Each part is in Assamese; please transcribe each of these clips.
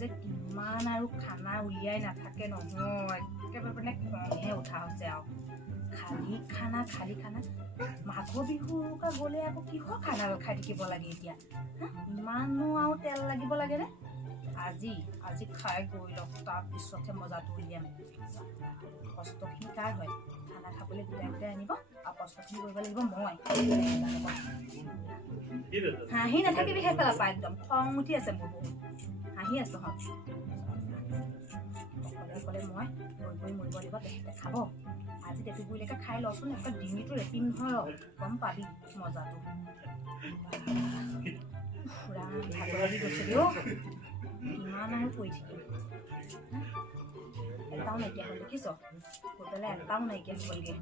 যে কিমান আৰু খানা উলিয়াই নাথাকে নহয় একেবাৰে মানে খংহে উঠা হৈছে আৰু খালি খানা মাঘ বিহু গ'লে আকৌ কিহৰ খানা খাই থাকিব লাগে এতিয়া ইমানো আৰু তেল লাগিব লাগেনে আজি খাই গৈ লওক তাৰপিছতহে মজাটো উলিয়াম কষ্টখিনি কাৰ হয় খানা খাবলৈ গোটাই আনিব আৰু কষ্টখিনি কৰিব লাগিব মই হাঁহি নাথাকিবি সেইফালে পৰা একদম খং উঠি আছে মোৰ হাঁহি আছো অকলে মই মৰিব লাগিব তেখেতে খাব আজি টেপিবুলৈকে খাই লচোন একটা ডিঙিটো ৰেপি নহয় গম পাবি মজাটো পুৰা ভাগৰ লাগি গৈছে দিও ইমান আৰু কৈ থাকিম এটাও নাইকিয়া হ'ল দেখিছ গৈ পেলাই এটাও নাইকিয়া হ'লগৈ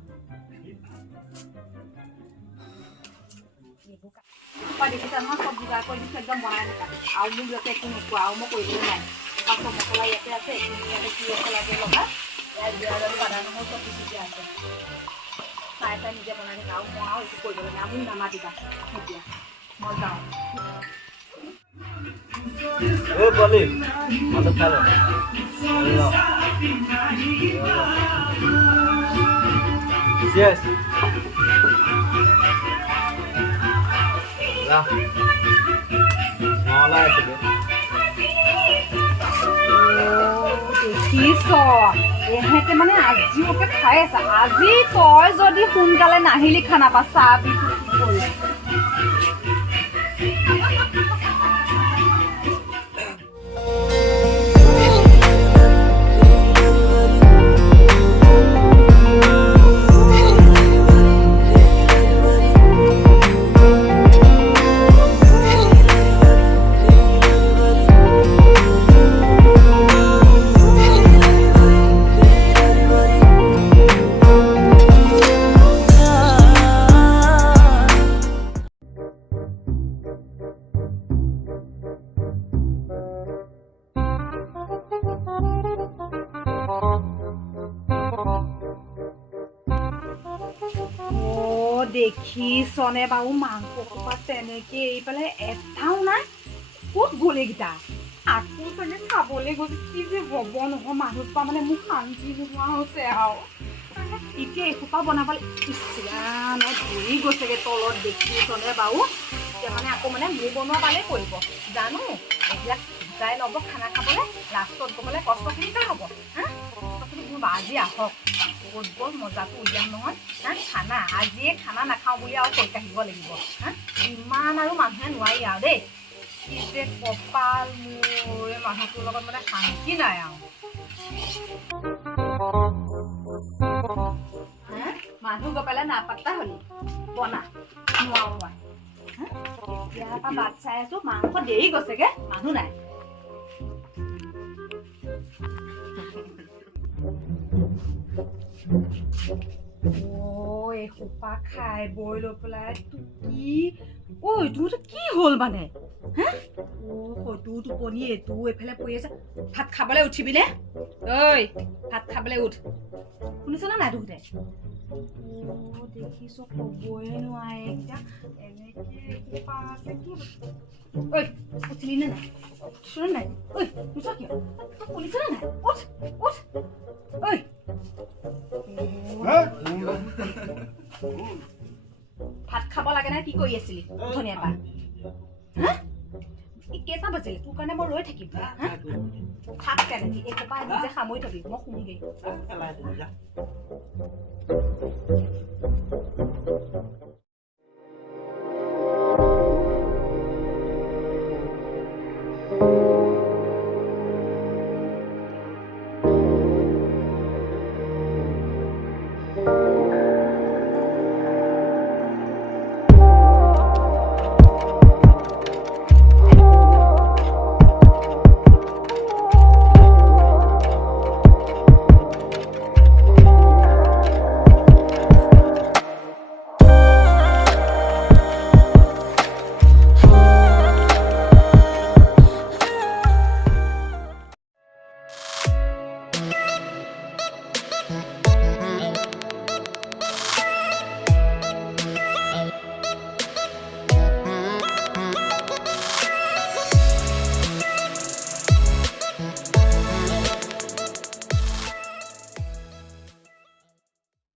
দেখিছে মই চব যোগাৰ কৰি দিছোঁ একদম বনাই দিছা আৰু মোক ইয়াতে একো নোখোৱা আৰু মই কৰিবলৈ নাই চব মছলা ইয়াতে আছে ইয়াতে কি আছে লাগে লগা জিৰা আৰু আদা নহৰু চব পিছিকে আছে চাই নিজে বনাই দিছা আৰু মই আৰু একো কৰিবলৈ নাই মোক নামাতিবা এতিয়া মই যাওঁ বলি মতো খালো Yes. Lah. Ngolah itu. দেখিছ এহেঁতে মানে আজিওকে খাই আছে আজি তই যদি সোনকালে নাহিলি খানা পা চাবি দেখিছনে বাৰু মাংস সোপা তেনেকে এৰি পেলাই এটাও নাই ক'ত গ'ল এইকেইটা আকৌ চাগে খাবলৈ গৈছে কি যে হ'ব নহয় মানুহৰ পৰা মানে মোক শান্তি নোহোৱা হৈছে আৰু এতিয়া এসোপা বনাবলৈ ইচ্ছা ধৰি গৈছেগে তলত দেখিছনে বাৰু এতিয়া মানে আকৌ মানে মোৰ বনোৱা পালে কৰিব জানো এইবিলাক গোটাই ল'ব খানা খাবলৈ লাষ্টত গ'বলৈ কষ্টখিনি কাৰ হ'ব হা কষ্টখিনি মোৰ আজি আহক বহুত বৰ মজাটো উলিয়াম নহয় খানা আজিয়ে খানা নাখাওঁ বুলি আৰু কৈ কাঢ়িব লাগিব ইমান আৰু মানুহে নোৱাৰি আৰু দেই কি যে কপাল মোৰ মানুহটোৰ লগত মানে শান্তি নাই আৰু মানুহ গৈ পেলাই নাপাত্তা হলি বনা নোৱাৰো মই এতিয়াৰ পৰা বাট চাই আছো মাংস দেৰি গৈছেগে মানুহ নাই এসোপা খাই বই লৈ পেলাই কি ঐ তোৰ কি হ'ল মানে হয়তো টোপনি এইটো এইফালে পৰি আছে ভাত খাবলৈ উঠিবি নে ঐ ভাত খাবলৈ উঠ শুনিছ নে নাই তোহঁতে দেখিছ কবই নোৱাৰে এতিয়া এনেকে এসোপা আছে কি ঐ উঠিলি নে নাই শুন নাই ঐ শুনিছ কিয় শুনিছ নে নাই উঠ উঠ ঐ ভাত খাব লাগে নাই কি কৰি আছিলি ধুনীয়া পা কেইটা বাজিলে তোৰ কাৰণে মই ৰৈ থাকিম থাক কেনেকে এসোপা নিজে সামৰি থবি মই শুনিগৈ